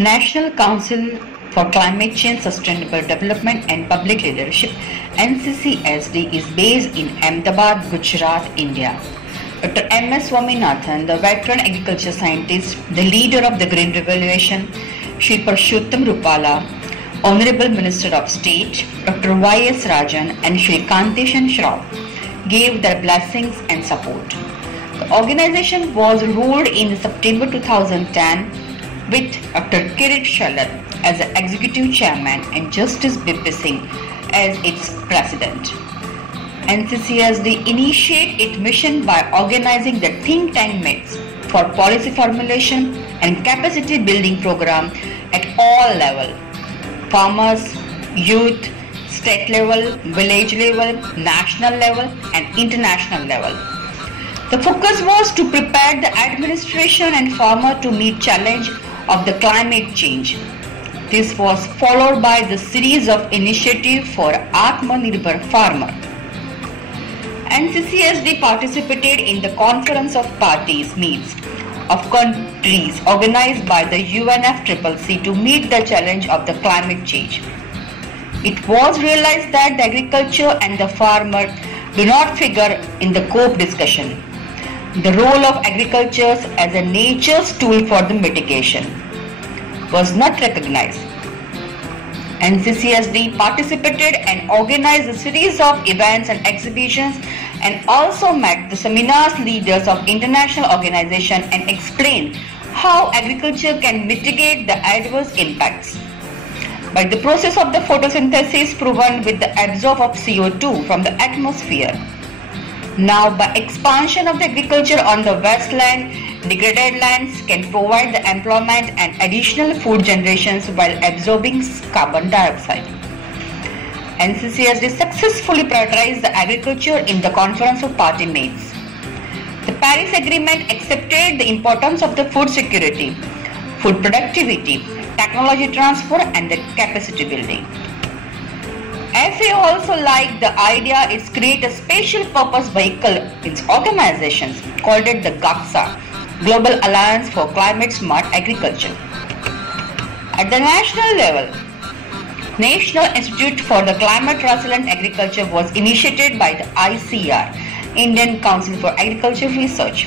National Council for Climate Change, Sustainable Development and Public Leadership (NCCSD) is based in Ahmedabad, Gujarat, India. Dr. M.S. Swaminathan, the veteran agriculture scientist, the leader of the Green Revolution, Shri Parshottam Rupala, Honorable Minister of State, Dr. Y.S. Rajan and Shri Kanteshan Shrao gave their blessings and support. The organization was ruled in September 2010 with Dr. Kirit Shalat as the executive chairman and Justice B.P. Singh as its president. NCCSD initiated its mission by organizing the think tank meets for policy formulation and capacity building program at all levels: farmers, youth, state level, village level, national level and international level. The focus was to prepare the administration and farmer to meet challenge of the climate change. This was followed by the series of initiatives for Atmanirbhar farmer. NCCSD participated in the Conference of Parties meets of countries organized by the UNFCCC to meet the challenge of the climate change. It was realized that the agriculture and the farmer do not figure in the COP discussion. The role of agriculture as a nature's tool for the mitigation was not recognized. NCCSD participated and organized a series of events and exhibitions and also met the seminars leaders of international organizations and explained how agriculture can mitigate the adverse impacts. By the process of the photosynthesis proven with the absorption of CO2 from the atmosphere. Now by expansion of the agriculture on the wasteland, degraded lands can provide the employment and additional food generations while absorbing carbon dioxide. NCCSD successfully prioritized the agriculture in the Conference of Party meets. The Paris Agreement accepted the importance of the food security, food productivity, technology transfer and the capacity building. FAO also liked the idea is create a special purpose vehicle in organizations called it the GACSA, Global Alliance for Climate Smart Agriculture. At the national level, National Institute for the Climate Resilient Agriculture was initiated by the ICR, Indian Council for Agricultural Research.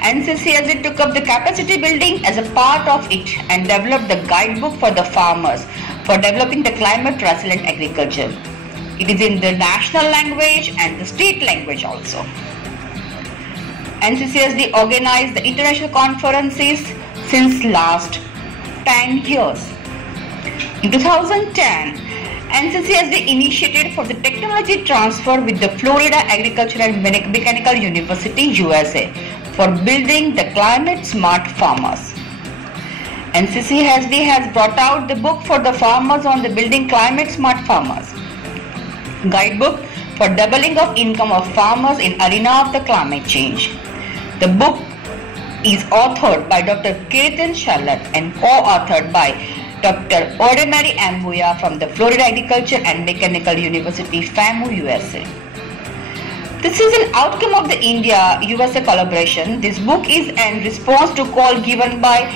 NCCSD took up the capacity building as a part of it and developed the guidebook for the farmers for developing the climate resilient agriculture. It is in the national language and the state language also. NCCSD organized the international conferences since last 10 years. In 2010, NCCSD initiated for the technology transfer with the Florida Agricultural and Mechanical University, USA for building the climate smart farmers. NCCSD has brought out the book for the farmers on the building climate smart farmers. Guidebook for doubling of income of farmers in arena of the climate change. The book is authored by Dr. Kiritan Shalat and co-authored by Dr. Ordemary Ambuya from the Florida Agriculture and Mechanical University, FAMU, USA. This is an outcome of the India-USA collaboration. This book is in response to call given by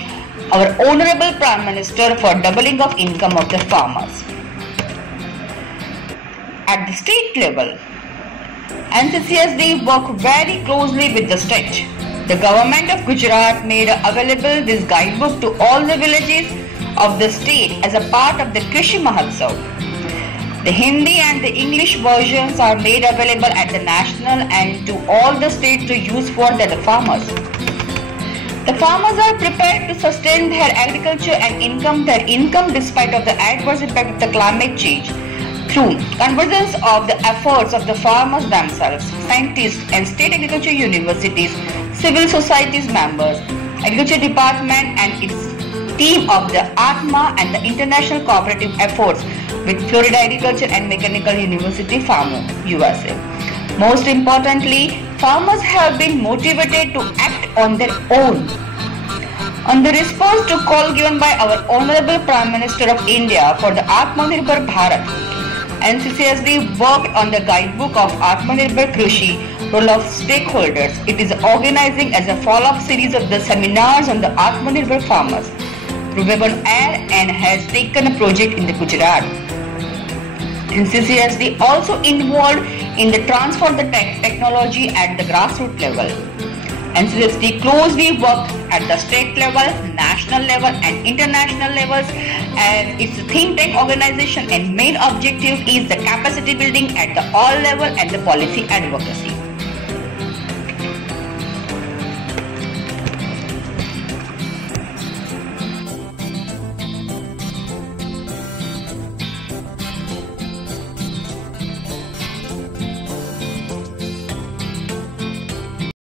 our Honorable Prime Minister for doubling of income of the farmers. At the state level, NCCSD worked very closely with the state. The government of Gujarat made available this guidebook to all the villages of the state as a part of the Krishi Mahotsav. The Hindi and the English versions are made available at the national and to all the states to use for the farmers. The farmers are prepared to sustain their agriculture and their income despite of the adverse impact of the climate change through convergence of the efforts of the farmers themselves, scientists and state agriculture universities, civil societies members, agriculture department and its team of the ATMA and the international cooperative efforts with Florida Agriculture and Mechanical University, FAMU, USA. Most importantly, farmers have been motivated to act on their own. On the response to call given by our Honorable Prime Minister of India for the Atmanirbhar Bharat, NCCSD worked on the guidebook of Atmanirbhar Krishi, role of stakeholders. It is organizing as a follow-up series of the seminars on the Atmanirbhar farmers. provable air and has taken a project in the Gujarat. NCCSD also involved in the transfer of the technology at the grassroots level. NCCSD closely works at the state level, national level and international levels, and its a think tank organization and main objective is the capacity building at the all level and the policy advocacy.